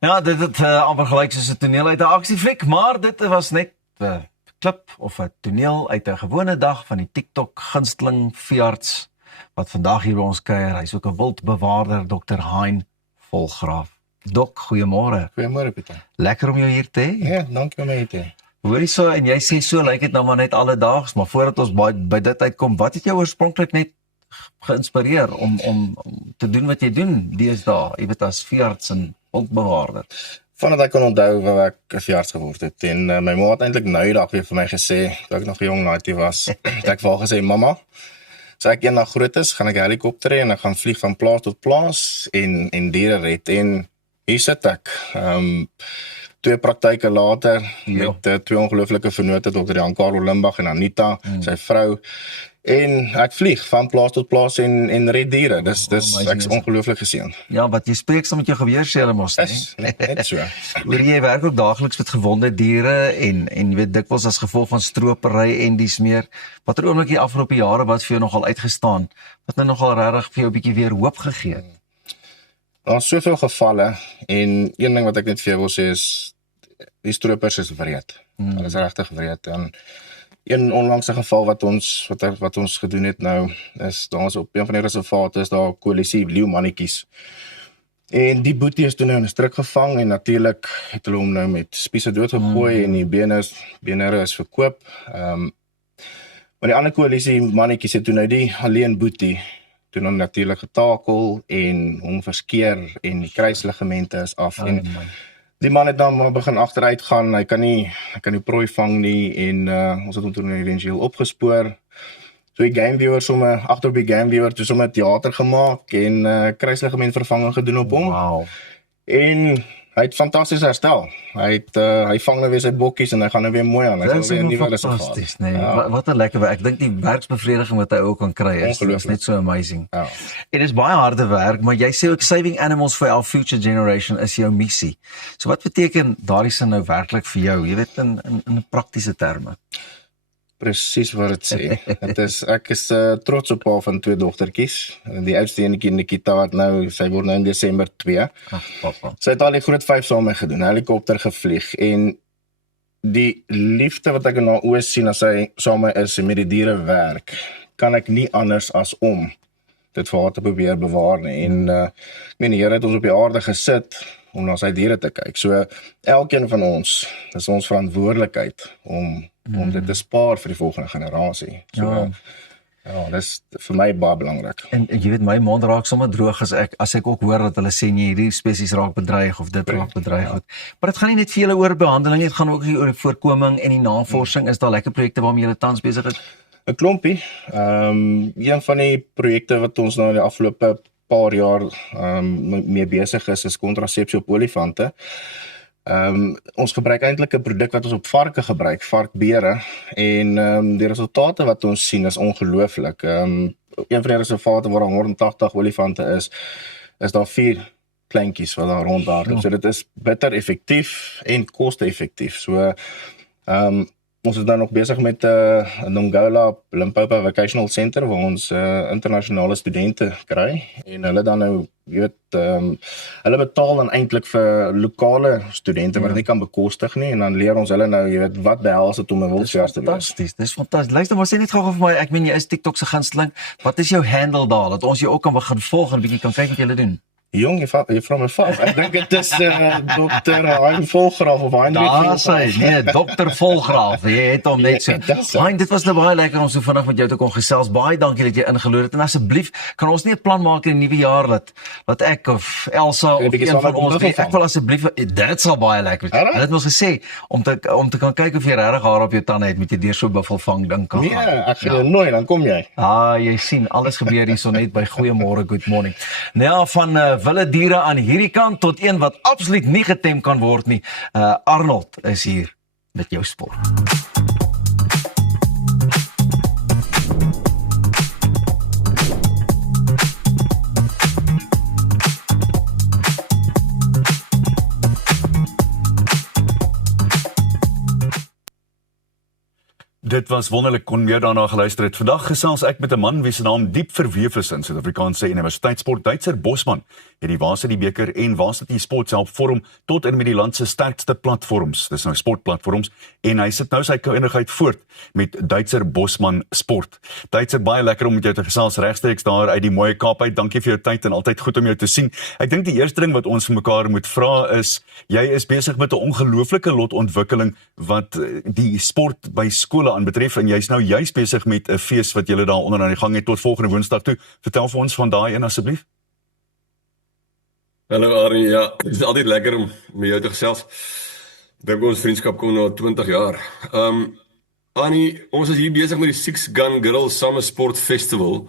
Ja, dit het amper gelyk soos 'n toneel uit 'n aksiefliek, maar dit was net 'n klip of 'n toneel uit 'n gewone dag van die TikTok gunsteling veearts wat vandag hier by ons kuier. Hy's ook 'n wildbewaarder, Dr. Hein Volgraaf. Dok, goeiemôre. Goeiemôre Pieter. Lekker om jou hier te hê. Ja, dankie om my hier te hê. Hoorie so, en jy sê so lyk dit nou maar net alledaags, maar voordat ons by dit uitkom, wat het jou oorspronklik net geïnspireer om te doen wat jy doen deesdae, jy weet as veearts en wildbewaarder? Vandat ek kon onthou waar ek 'n veearts geword het en my ma het eintlik nou die dag weer vir my gesê, toe ek nog 'n jong naaitjie was, het ek vir haar gesê, mamma, as ek eendag groot is, gaan ek 'n helikopter hê en ek gaan vlieg van plaas tot plaas en diere red. En hier sit ek. 2 praktyke later met 2 ongelooflike vennote, Dr. Jan Karel Limbach en Anita, sy vrou. En ek vlieg van plaas tot plaas en red diere. Dis ek is ongelooflik geseënd. Ja, wat jy spreek saam met jou geweerskelde mos, Net so. Hoor jy werk ook daagliks met gewonde diere en jy weet dikwels as gevolg van stropery en dies meer. Watter oomblik die afgelope jare wat vir jou nogal uitgestaan, wat nou nogal regtig vir jou 'n bietjie weer hoop gegee het? Daar's soveel gevalle en een ding wat ek net vir jou wil sê is die stroopers is wreed. Hulle is regtig wreed. En een onlangse geval wat ons gedoen het nou is daar's op een van die reservate is daar koalisie leeumannetjies. En die boetie is toe nou in 'n struik gevang en natuurlik het hulle hom nou met spiese doodgegooi en die bene is verkoop. Maar die ander koalisie mannetjies het toe nou die alleen boetie toe nou natuurlik getakel en hom verskeer en die kruisligamente is af en die man het dan maar begin agteruit gaan. Hy kan nie prooi vang nie en ons het hom toe eventueel opgespoor. So die game viewer sommer agter op die game viewer toe sommer teater gemaak en kruisligament vervanging gedoen op hom. Wow. En hy het fantasties herstel. Hy vang nou weer sy bokkies en hy gaan nou weer mooi aan. Hy Dit is weer 'n nuwe fantasties, resultaat. nee. Ja. Wat 'n lekker werk. Ek dink die werksbevrediging wat hy ook kan kry is net so amazing. Ja. Dit is baie harde werk, maar jy sê ook saving animals for our future generation is jou missie. So wat beteken daardie sin nou werklik vir jou? Jy weet in praktiese terme. Presies wat dit sê. Ek is trots op pa van 2 dogtertjies. Die oudste enetjie Nikita wat nou, sy word nou in Desember 2. Ag, papa. Sy het al die groot 5 saam mee gedoen, helikopter gevlieg en die liefde wat ek in haar oë sien as sy saam met my is en met die diere werk, kan ek nie anders as om dit vir haar te probeer bewaar nie. En ek meen die Here het ons op die aarde gesit om na sy diere te kyk. So elkeen van ons, dis ons verantwoordelikheid om dit te spaar vir die volgende generasie. So ja, dis vir my baie belangrik. En jy weet my mond raak sommer droog as ek ook hoor dat hulle sê nee, hierdie spesies raak bedreig of dit raak bedreig. Ja. Maar dit gaan nie net vir julle oor behandeling, dit gaan ook oor die voorkoming en die navorsing. Is daar lekker projekte waarmee julle tans besig is? 'n Klompie. Een van die projekte wat ons nou in die afgelope paar jaar mee besig is kontrasepsie op olifante. Ons gebruik eintlik 'n produk wat ons op varke gebruik, varkbere, en die resultate wat ons sien is ongelooflik. Een van die reservate waar 180 olifante is daar 4 kleintjies wat daar rondhardloop. So dit is bitter effektief en koste-effektief. So ons is nou nog besig met Nongola Limpopo Vocational Center waar ons internasionale studente kry en hulle dan nou hulle betaal dan eintlik vir lokale studente wat nie kan bekostig nie en dan leer ons hulle nou, jy weet, wat behels dit om 'n wildveearts te wees. Fantasties, dis fantasties. Luister, maar sê net gou vir my, ek meen jy is TikTok se gunsteling. Wat is jou handle daar dat ons jou ook kan begin volg en 'n bietjie kan kyk wat jy doen? Jong, jy vra my vas. Ek dink dit is Dr. Hein Volgraaf of Heinrich Volgraaf. Nee, Dr. Volgraaf. Jy het hom net so. Hein, dit was nou baie lekker om so vinnig met jou te kon gesels. Baie dankie dat jy ingeloer het. En asseblief, kan ons nie 'n plan maak in die nuwe jaar dat ek of Elsa of een van ons, ek wil asseblief, dit sal baie lekker wees. Hulle het ons gesê om te kan kyk of jy regtig haar op jou tande het met jy deur so 'n buffelvang ding kan gaan. Nee, ek gaan jou nooi, dan kom jy. Jy sien, alles gebeur hierso net by Goeiemôre, Good Morning. Nou van wilde diere aan hierdie kant tot een wat absoluut nie getem kan word nie. Arnold is hier met jou sport. Dit was wonderlik, kon meer daarna geluister het. Vandag gesels ek met 'n man wie se naam diep verweef is in Suid-Afrikaanse universiteitssport. Duitser Bosman het die Varsity beker en Varsity Sports help vorm tot in met die land se sterkste platforms. Dis nou sportplatforms en hy sit nou sy kundigheid voort met Duitser Bosman Sport. Duitser, baie lekker om met jou te gesels regstreeks daar uit die mooie Kaap uit. Dankie vir jou tyd en altyd goed om jou te sien. Ek dink die eerste ding wat ons vir mekaar moet vra is, jy is besig met 'n ongelooflike lotontwikkeling wat die sport by skole aanbetref en jy's nou juist besig met 'n fees wat julle daar onder aan die gang het tot volgende Woensdag toe. Vertel vir ons van daai een asseblief. Hallo Arie, ja, dit is altyd lekker om met jou te gesels. Dink ons vriendskap kom nou 20 jaar. Annie, ons is hier besig met die Six Gun Girls Summer Sport Festival.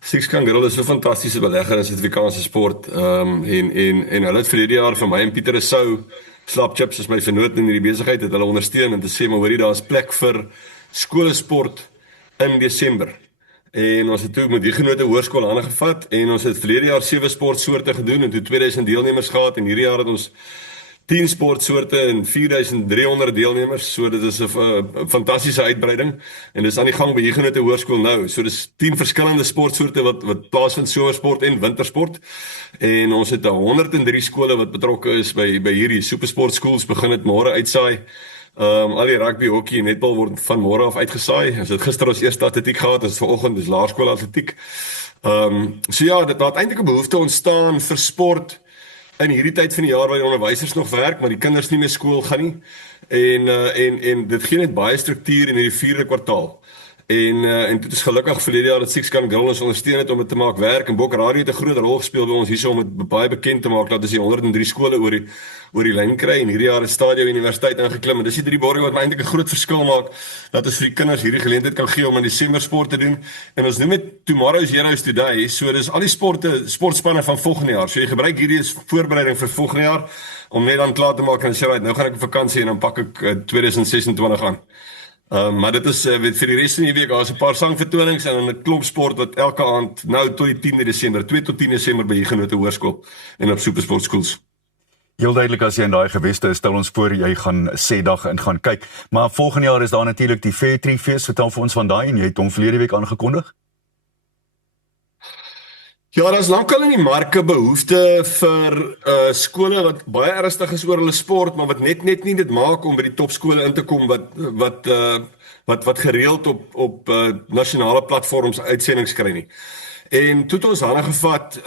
Six Gun Girls is so 'n fantastiese belegger in Suid-Afrikaanse sport. En hulle het verlede jaar vir my en Pieter Rousseau, Slapchips is my vernoot in hierdie besigheid, het hulle ondersteun en te sê, maar hoorie, daar is plek vir skolesport in Desember. En ons het toe met die genote hoërskool aangevat en ons het verlede jaar 7 sportsoorte gedoen en toe 2000 deelnemers gehad en hierdie jaar het ons 10 sportsoorte en 4300 deelnemers, so dit is 'n fantastiese uitbreiding en dit is aan die gang by die genote hoërskool nou. So dis 10 verskillende sportsoorte wat plaasvind, somersport en wintersport. En ons het 103 skole wat betrokke is by hierdie supersport schools, begin het môre uitsaai. Al die rugby, hockey en netbal word van môre af uitgesaai. Ons het gister ons eerste atletiek gehad, ons vanoggend dis laerskool atletiek. So ja, dit het eintlik 'n behoefte ontstaan vir sport in hierdie tyd van die jaar waar die onderwysers nog werk, maar die kinders nie meer skool gaan nie. En dit gee net baie struktuur in hierdie 4de kwartaal. En dit is gelukkig verlede jaar dat Six Gun Girls ondersteun het om dit te maak werk en Bok Radio het 'n groot rol gespeel by ons hierso om dit baie bekend te maak dat ons die 103 skole oor die lyn kry en hierdie jaar het Stadio Universiteit ingeklim en dis die 3 borge wat eintlik 'n groot verskil maak dat ons vir die kinders hierdie geleentheid kan gee om in Desember sport te doen en ons noem dit Tomorrow's Heroes Today, so dis al die sportspanne van volgende jaar, so jy gebruik hierdie as voorbereiding vir volgende jaar om net dan klaar te maak en sê right, nou gaan ek op vakansie en dan pak ek 2026 aan. Maar dit is vir die res van die week, daar is 'n paar sangvertonings en 'n klomp sport wat elke aand nou tot die 10de Desember, 2 tot 10 Desember by die genote hoërskool en op supersport schools. Heel duidelik as jy in daai geweste is, stel ons voor jy gaan sê dag en gaan kyk. Maar volgende jaar is daar natuurlik die Fair Tree Fees. Vertel vir ons van daai en jy het hom verlede week aangekondig. Ja, daar is lankal in die marke behoefte vir skole wat baie ernstig is oor hulle sport, maar wat net nie dit maak om by die topskole in te kom wat gereeld op nasionale platforms uitsendings kry nie. En toe het ons hande gevat,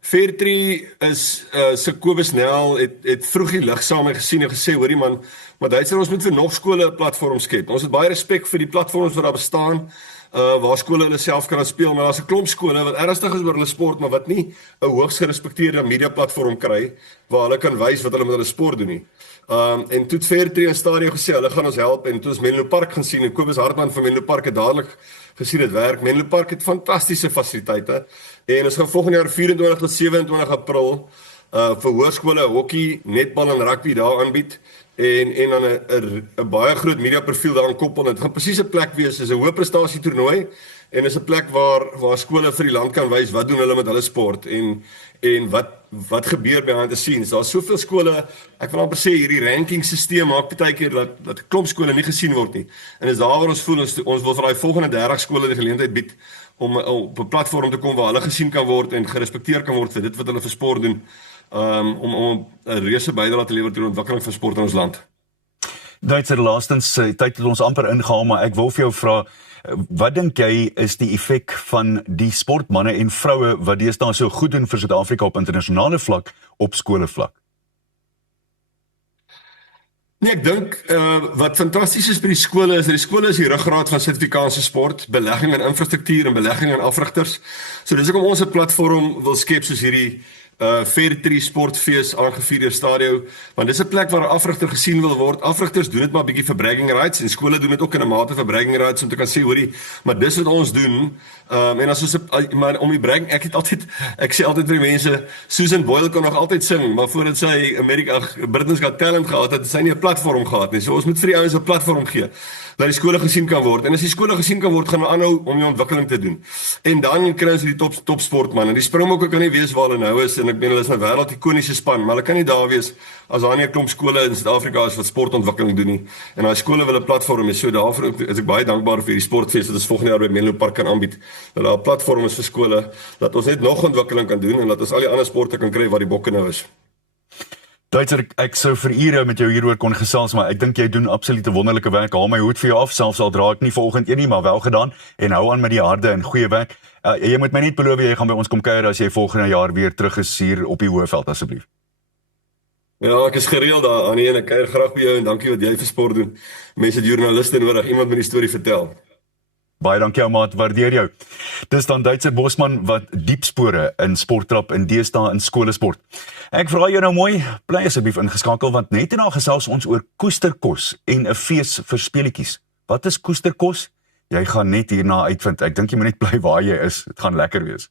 Fairtree is se Kobus Nel het vroeg die lig saam gesien en gesê, hoorie man, maar Duitser, ons moet vir nog skole 'n platform skep. Ons het baie respek vir die platforms wat daar bestaan, waar skole hulle self kan speel, maar daar's 'n klomp skole wat ernstig is oor hulle sport, maar wat nie 'n hoogs gerespekteerde media platform kry waar hulle kan wys wat hulle met hulle sport doen nie. En toe het Fairtree en Stadio gesê hulle gaan ons help en toe ons Menlo Park gaan sien en Kobus Hartman van Menlo Park het dadelik gesien dit werk. Menlo Park het fantastiese fasiliteite en ons gaan volgende jaar 24 tot 27 April vir hoërskole hockey, netbal en rugby daar aanbied. En dan 'n baie groot media profiel daaraan koppel. Dit gaan presies 'n plek wees, is 'n hoë prestasie toernooi en is 'n plek waar skole vir die land kan wys wat doen hulle met hulle sport en wat gebeur behind the scenes. Daar's soveel skole, ek wil amper sê hierdie ranking stelsel maak baie keer dat 'n klomp skole nie gesien word nie. En dis daar waar ons voel ons wil vir daai volgende 30 skole die geleentheid bied om op 'n platform te kom waar hulle gesien kan word en gerespekteer kan word vir dit wat hulle vir sport doen. Om 'n reuse bydrae te lewer tot die ontwikkeling van sport in ons land. Duitser, laastens tyd het ons amper ingehaal, maar ek wil vir jou vra, wat dink jy is die effek van die sportmanne en vroue wat deesdae so goed doen vir Suid-Afrika op internasionale vlak op skolevlak? Nee, ek dink wat fantasties is by die skole is dat die skole is die ruggraat van Suid-Afrikaanse sport, belegging in infrastruktuur en belegging in afrigters. So dis hoekom ons 'n platform wil skep soos hierdie Fairtree Sportfees aangevier deur Stadio, want dis 'n plek waar 'n afrigter gesien wil word. Afrigters doen dit maar 'n bietjie vir bragging rights en skole doen dit ook in 'n mate vir bragging rights om te kan sê, hoorie, maar dis wat ons doen. En as ons maar om die bragging, ek sê altyd vir die mense, Susan Boyle kan nog altyd sing, maar voordat sy Britain's Got Talent gehad het, sy nie 'n platform gehad nie. So ons moet vir die ouens 'n platform gee. dat die skole gesien kan word. En as die skole gesien kan word, gaan hulle aanhou om die ontwikkeling te doen. En dan kry ons die topsport man. En die Springbokke kan nie wees waar hulle nou is en ek meen hulle is 'n wêreld ikoniese span, maar hulle kan nie daar wees as daar nie 'n klomp skole in Suid-Afrika is wat sportontwikkeling doen nie. En daai skole wil 'n platform hê. So daarvoor is ek baie dankbaar vir die sportfees wat ons volgende jaar by Menlo Park kan aanbied. Dat daar 'n platform is vir skole dat ons net nog ontwikkeling kan doen en dat ons al die ander sporte kan kry wat die bokke nou is. Duitser, ek sou vir ure met jou hieroor kon gesels, maar ek dink jy doen absoluut 'n wonderlike werk. Haal my hoed vir jou af, selfs al dra ek nie vanoggend een nie, maar wel gedaan en hou aan met die harde en goeie werk. Jy moet my net beloof jy gaan by ons kom kuier as jy volgende jaar weer terug is hier op die Hoëveld asseblief. Ja, ek is gereeld daar, Annie, en ek kuier graag by jou en dankie wat jy vir sport doen. Mense het joernaliste nodig, iemand moet die storie vertel. Baie dankie ou maat, waardeer jou. Dis dan Duitser Bosman wat diep spore in sporttrap en deesdae in skolesport. Ek vra jou nou mooi, bly asseblief ingeskakel want net en daar gesels ons oor koesterkos en 'n fees vir speletjies. Wat is koesterkos? Jy gaan net hierna uitvind. Ek dink jy moet net bly waar jy is. Dit gaan lekker wees.